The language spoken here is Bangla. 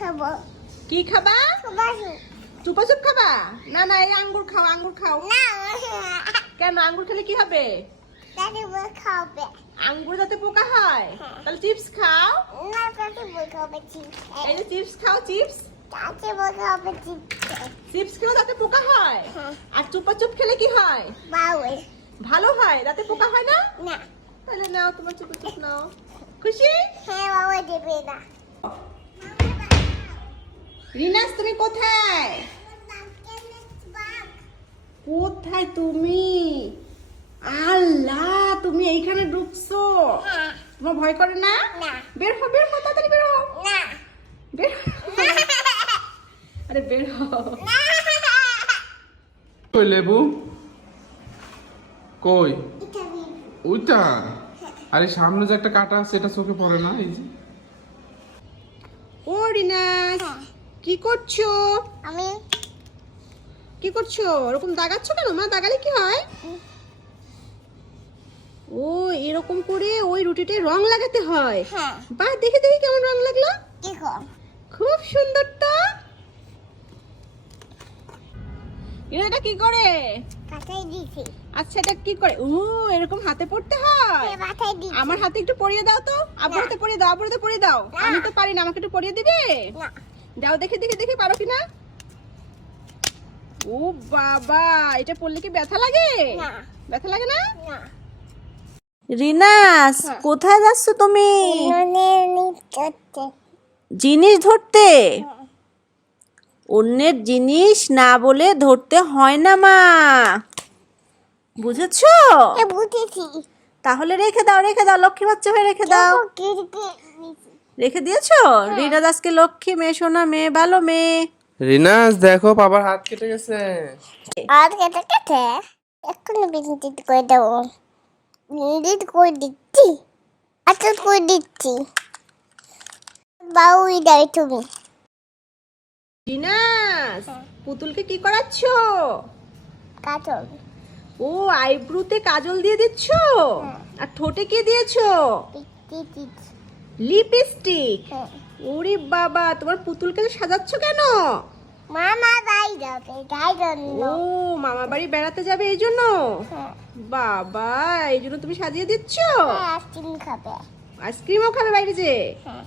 খাব। কি খাবা? চুপা চুপ। খাবা? না না এই আঙ্গুর খাও আঙ্গুর খাও। কেন আঙ্গুর খেলে কি হবে? আঙ্গুর যাতে পোকা হয় হ্যাঁ। তাহলে চিপস খাও। এই যে চিপস খাও চিপস। চিপস। চিপস খেও যাতে পোকা হয়? হ্যাঁ। আর চুপা চুপ খেলে কি হয়? ভালো হয়? যাতে পোকা হয় না? না। তাহলে নাও তোমার চুপা চুপ নাও। খুশি? হ্যাঁ বাবা দেবে না। রিনাস তুমি কোথায়? কোথায় তুমি? আল্লাহ তুমি এইখানে ঢুকছো হ্যাঁ তোমার ভয় করে না? বের হো বের হো তাড়াতাড়ি বের হো বের হো। আরে বের হো কই লেবু? কই? ওইটা আরে সামনে যে একটা কাটা আছে এটা চোখে পড়ে না এই যে। ও রিনাস কি করছ? আমি কি করছ? ওরকম দাগাচ্ছ কেন? মা দাগালে কি হয়? ও এরকম করে ওই রুটিতে রং লাগাতে হয়। হ্যাঁ। বাহ দেখে দেখি কেমন রং লাগল? খুব সুন্দর তো এটা কি করে? কাটাই দিছি আচ্ছা এটা কি করে? ও এরকম হাতে পড়তে হয়? দিছি আমার হাতে একটু পরিয়ে দাও তো। আব্বুর না। হাতে পরিয়ে দাও আব্বুর হাতে পরিয়ে দাও। আমি তো পারি না আমাকে একটু পরিয়ে দিবে? না। দাও দেখে দেখে দেখে পারো কি না ও বাবা এটা পড়লে কি ব্যথা লাগে? না। ব্যথা লাগে না? না। রিনাস হ্যাঁ। কোথায় যাচ্ছ তুমি? জিনিস ধরতে? অন্যের জিনিস না বলে ধরতে হয় না মা। বুঝেছ? এ বুঝেছি। তাহলে রেখে দাও রেখে দাও লক্ষ্মী বাচ্চা হয়ে রেখে দাও। রেখে দিয়েছ? রিনা দাসকে লক্ষ্মী মেয়ে সোনা মেয়ে ভালো মেয়ে। রিনাস দেখো বাবার হাত কেটে গেছে। আর কেটে কেটে এক্ষুনি বিদ্যুৎ করে দেবো। বিদ্যুৎ করে দিচ্ছি? আচ্ছা করে দিচ্ছি। বাউই দেয় তুমি। দিনাস পুতুলকে কি করাচ্ছ? কাটল ও আইব্রুতে কাজল দিয়ে দিচ্ছ? আর ঠোঁটে কি দিয়েছ? লিপস্টিক। ওরে বাবা তোমার পুতুলকে সাজাচ্ছ কেন? মামা বাই যাবে তাই জন্য। ও মামা বাড়ি বেড়াতে যাবে এই জন্য? হ্যাঁ। বাবা এই জন্য তুমি সাজিয়ে দিচ্ছ? আইসক্রিম খাবে। আইসক্রিমও খাবে বাইরে যে? হ্যাঁ।